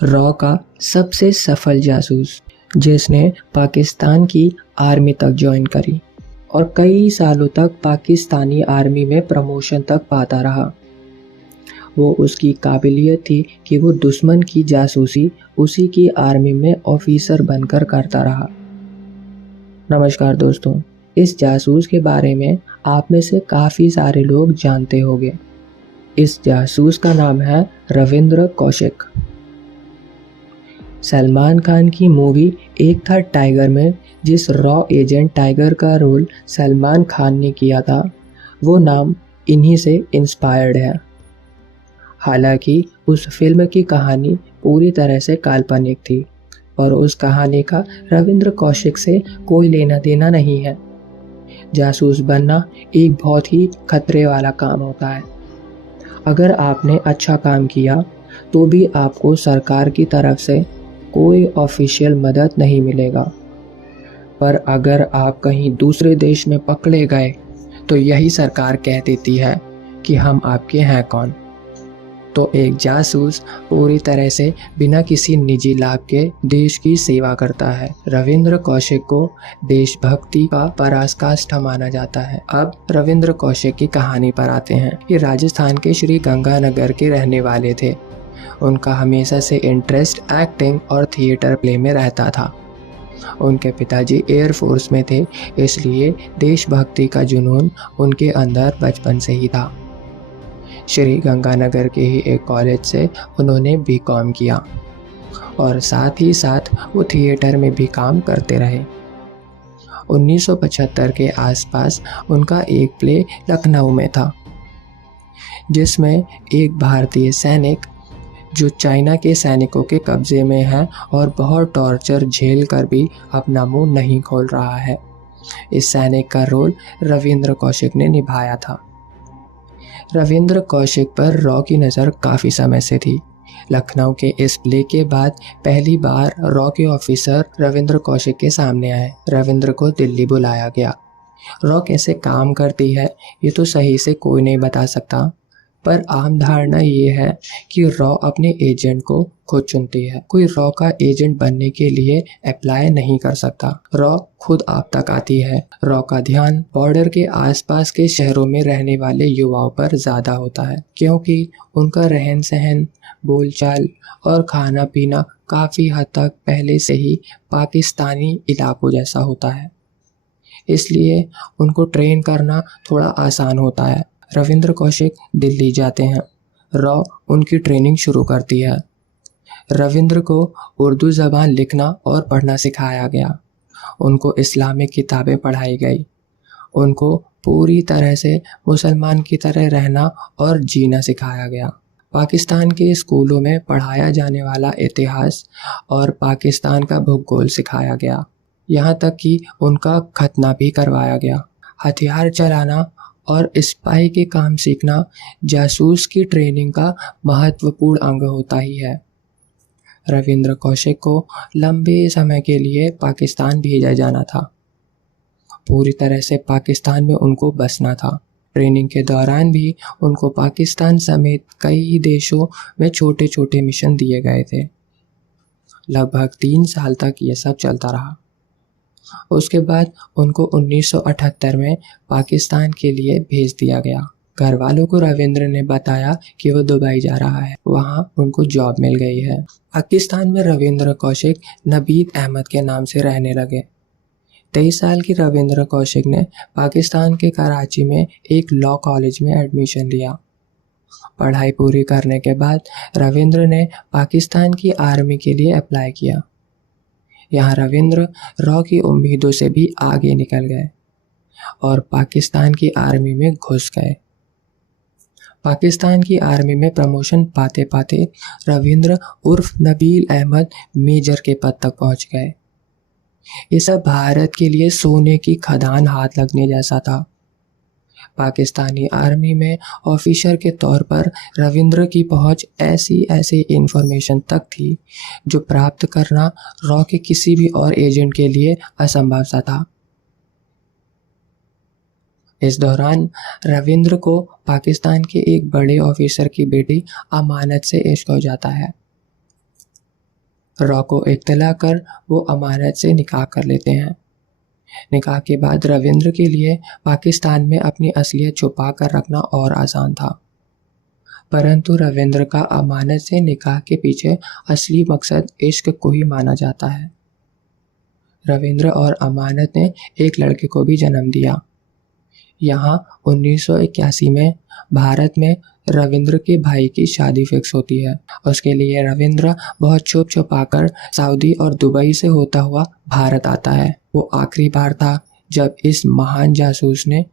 Raw का सबसे सफल जासूस जिसने पाकिस्तान की आर्मी तक ज्वाइन करी और कई सालों तक पाकिस्तानी आर्मी में प्रमोशन तक पाता रहा। वो उसकी काबिलियत थी कि वो दुश्मन की जासूसी उसी की आर्मी में ऑफिसर बनकर करता रहा। नमस्कार दोस्तों, इस जासूस के बारे में आप में से काफ़ी सारे लोग जानते होंगे। इस जासूस का नाम है रविंद्र कौशिक। सलमान खान की मूवी एक था टाइगर में जिस रॉ एजेंट टाइगर का रोल सलमान खान ने किया था, वो नाम इन्हीं से इंस्पायर्ड है। हालांकि उस फिल्म की कहानी पूरी तरह से काल्पनिक थी और उस कहानी का रविंद्र कौशिक से कोई लेना देना नहीं है। जासूस बनना एक बहुत ही खतरे वाला काम होता है। अगर आपने अच्छा काम किया तो भी आपको सरकार की तरफ से कोई ऑफिशियल मदद नहीं मिलेगा, पर अगर आप कहीं दूसरे देश में पकड़े गए तो यही सरकार कह देती है कि हम आपके हैं कौन। तो एक जासूस पूरी तरह से बिना किसी निजी लाभ के देश की सेवा करता है। रविंद्र कौशिक को देशभक्ति का पराकाष्ठा माना जाता है। अब रविंद्र कौशिक की कहानी पर आते हैं। ये राजस्थान के श्री गंगानगर के रहने वाले थे। उनका हमेशा से इंटरेस्ट एक्टिंग और थिएटर प्ले में रहता था। उनके पिताजी एयरफोर्स में थे, इसलिए देशभक्ति का जुनून उनके अंदर बचपन से ही था। श्री गंगानगर के ही एक कॉलेज से उन्होंने बीकॉम किया और साथ ही साथ वो थिएटर में भी काम करते रहे। 1975 के आसपास उनका एक प्ले लखनऊ में था जिसमें एक भारतीय सैनिक जो चाइना के सैनिकों के कब्जे में है और बहुत टॉर्चर झेल कर भी अपना मुंह नहीं खोल रहा है, इस सैनिक का रोल रविंद्र कौशिक ने निभाया था। रविंद्र कौशिक पर रॉ की नज़र काफ़ी समय से थी। लखनऊ के इस प्ले के बाद पहली बार रॉ के ऑफिसर रविंद्र कौशिक के सामने आए। रविंद्र को दिल्ली बुलाया गया। रॉ कैसे काम करती है ये तो सही से कोई नहीं बता सकता, पर आम धारणा ये है कि रॉ अपने एजेंट को खुद चुनती है। कोई रॉ का एजेंट बनने के लिए अप्लाई नहीं कर सकता। रॉ खुद आप तक आती है। रॉ का ध्यान बॉर्डर के आसपास के शहरों में रहने वाले युवाओं पर ज़्यादा होता है, क्योंकि उनका रहन सहन, बोलचाल और खाना पीना काफ़ी हद तक पहले से ही पाकिस्तानी इलाकों जैसा होता है, इसलिए उनको ट्रेन करना थोड़ा आसान होता है। रविंद्र कौशिक दिल्ली जाते हैं। रॉ उनकी ट्रेनिंग शुरू करती है। रविंद्र को उर्दू ज़बान लिखना और पढ़ना सिखाया गया। उनको इस्लामिक किताबें पढ़ाई गई। उनको पूरी तरह से मुसलमान की तरह रहना और जीना सिखाया गया। पाकिस्तान के स्कूलों में पढ़ाया जाने वाला इतिहास और पाकिस्तान का भूगोल सिखाया गया। यहाँ तक कि उनका खतना भी करवाया गया। हथियार चलाना और स्पाई के काम सीखना जासूस की ट्रेनिंग का महत्वपूर्ण अंग होता ही है। रविंद्र कौशिक को लंबे समय के लिए पाकिस्तान भेजा जाना था। पूरी तरह से पाकिस्तान में उनको बसना था। ट्रेनिंग के दौरान भी उनको पाकिस्तान समेत कई देशों में छोटे छोटे मिशन दिए गए थे। लगभग 3 साल तक ये सब चलता रहा। उसके बाद उनको 1978 में पाकिस्तान के लिए भेज दिया गया। घर वालों को रविंद्र ने बताया कि वो दुबई जा रहा है, वहाँ उनको जॉब मिल गई है। पाकिस्तान में रविंद्र कौशिक नबीद अहमद के नाम से रहने लगे। 23 साल की रविंद्र कौशिक ने पाकिस्तान के कराची में एक लॉ कॉलेज में एडमिशन लिया। पढ़ाई पूरी करने के बाद रविंद्र ने पाकिस्तान की आर्मी के लिए अप्लाई किया। यहाँ रविंद्र रॉ की उम्मीदों से भी आगे निकल गए और पाकिस्तान की आर्मी में घुस गए। पाकिस्तान की आर्मी में प्रमोशन पाते पाते रविंद्र उर्फ नबील अहमद मेजर के पद तक पहुंच गए। ये सब भारत के लिए सोने की खदान हाथ लगने जैसा था। पाकिस्तानी आर्मी में ऑफिसर के तौर पर रविंद्र की पहुंच ऐसी इंफॉर्मेशन तक थी जो प्राप्त करना रॉ के किसी भी और एजेंट के लिए असंभव सा था। इस दौरान रविंद्र को पाकिस्तान के एक बड़े ऑफिसर की बेटी अमानत से इश्क हो जाता है। रॉ को इत्तला कर वो अमानत से निकाह कर लेते हैं। निकाह के बाद रविंद्र के लिए पाकिस्तान में अपनी असलियत छुपा कर रखना और आसान था, परंतु रविंद्र का अमानत से निकाह के पीछे असली मकसद इश्क को ही माना जाता है। रविंद्र और अमानत ने एक लड़के को भी जन्म दिया। यहाँ 1981 में भारत में रविंद्र के भाई की शादी फिक्स होती है। उसके लिए रविंद्र बहुत छुप छुपाकर सऊदी और दुबई से होता हुआ भारत आता है। वो आखिरी बार था जब इस महान जासूस ने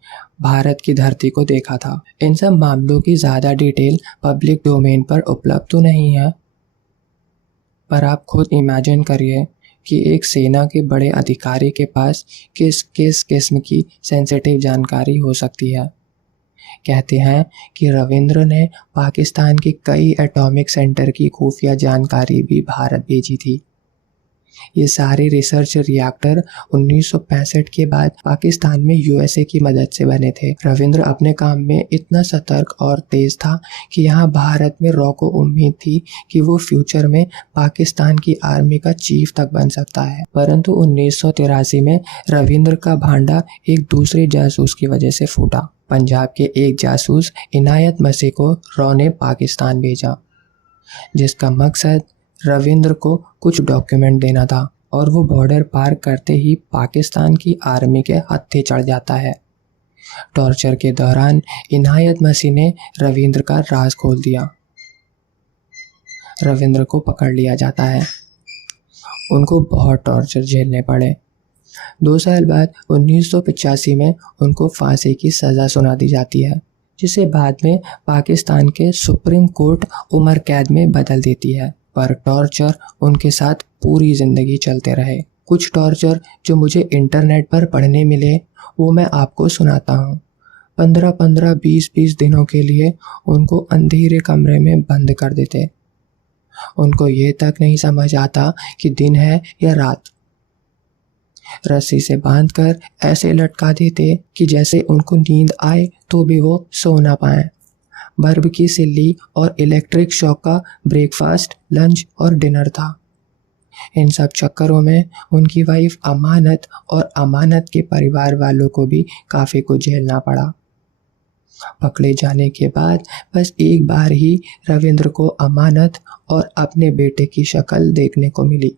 भारत की धरती को देखा था। इन सब मामलों की ज़्यादा डिटेल पब्लिक डोमेन पर उपलब्ध तो नहीं है, पर आप खुद इमेजिन करिए कि एक सेना के बड़े अधिकारी के पास किस किस किस्म की सेंसिटिव जानकारी हो सकती है। कहते हैं कि रविंद्र ने पाकिस्तान के कई एटॉमिक सेंटर की खुफिया जानकारी भी भारत भेजी थी। ये सारे रिसर्च रिएक्टर 1965 के बाद पाकिस्तान में यूएसए की मदद से बने थे। रविंद्र अपने काम में इतना सतर्क और तेज था कि यहाँ भारत में रॉ को उम्मीद थी कि वो फ्यूचर में पाकिस्तान की आर्मी का चीफ तक बन सकता है। परंतु 1983 में रविंद्र का भांडा एक दूसरे जासूस की वजह से फूटा। पंजाब के एक जासूस इनायत मसीह को रॉ ने पाकिस्तान भेजा, जिसका मकसद रविंद्र को कुछ डॉक्यूमेंट देना था, और वो बॉर्डर पार करते ही पाकिस्तान की आर्मी के हत्थे चढ़ जाता है। टॉर्चर के दौरान इनायत मसीह ने रविंद्र का राज खोल दिया। रविंद्र को पकड़ लिया जाता है। उनको बहुत टॉर्चर झेलने पड़े। 2 साल बाद 1985 में उनको फांसी की सज़ा सुना दी जाती है, जिसे बाद में पाकिस्तान के सुप्रीम कोर्ट उम्र कैद में बदल देती है। पर टॉर्चर उनके साथ पूरी ज़िंदगी चलते रहे। कुछ टॉर्चर जो मुझे इंटरनेट पर पढ़ने मिले वो मैं आपको सुनाता हूँ। 15-15, 20-20 दिनों के लिए उनको अंधेरे कमरे में बंद कर देते। उनको ये तक नहीं समझ आता कि दिन है या रात। रस्सी से बांधकर ऐसे लटका देते कि जैसे उनको नींद आए तो भी वो सो ना पाएं। बर्फ की सिल्ली और इलेक्ट्रिक शॉक का ब्रेकफास्ट, लंच और डिनर था। इन सब चक्करों में उनकी वाइफ अमानत और अमानत के परिवार वालों को भी काफ़ी कुछ झेलना पड़ा। पकड़े जाने के बाद बस एक बार ही रविंद्र को अमानत और अपने बेटे की शक्ल देखने को मिली।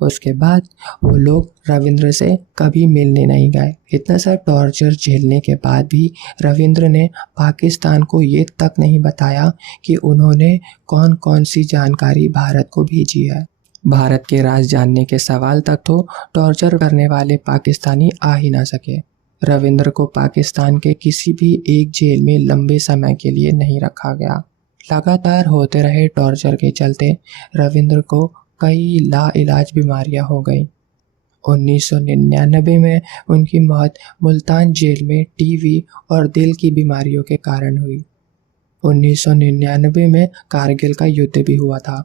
उसके बाद वो लोग रविंद्र से कभी मिलने नहीं गए। इतना सा टॉर्चर झेलने के बाद भी रविंद्र ने पाकिस्तान को ये तक नहीं बताया कि उन्होंने कौन कौन सी जानकारी भारत को भेजी है। भारत के राज जानने के सवाल तक तो टॉर्चर करने वाले पाकिस्तानी आ ही ना सके। रविंद्र को पाकिस्तान के किसी भी एक जेल में लंबे समय के लिए नहीं रखा गया। लगातार होते रहे टॉर्चर के चलते रविंद्र को कई लाइलाज बीमारियां हो गई। 1999 में उनकी मौत मुल्तान जेल में टीबी और दिल की बीमारियों के कारण हुई। 1999 में कारगिल का युद्ध भी हुआ था।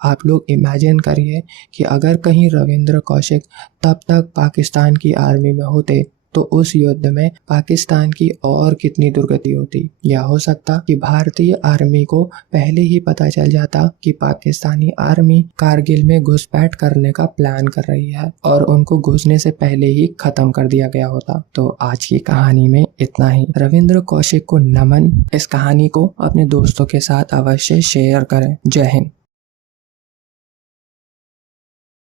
आप लोग इमेजिन करिए कि अगर कहीं रविंद्र कौशिक तब तक पाकिस्तान की आर्मी में होते तो उस युद्ध में पाकिस्तान की और कितनी दुर्गति होती। या हो सकता कि भारतीय आर्मी को पहले ही पता चल जाता कि पाकिस्तानी आर्मी कारगिल में घुसपैठ करने का प्लान कर रही है और उनको घुसने से पहले ही खत्म कर दिया गया होता। तो आज की कहानी में इतना ही। रविंद्र कौशिक को नमन। इस कहानी को अपने दोस्तों के साथ अवश्य शेयर करें। जय हिंद।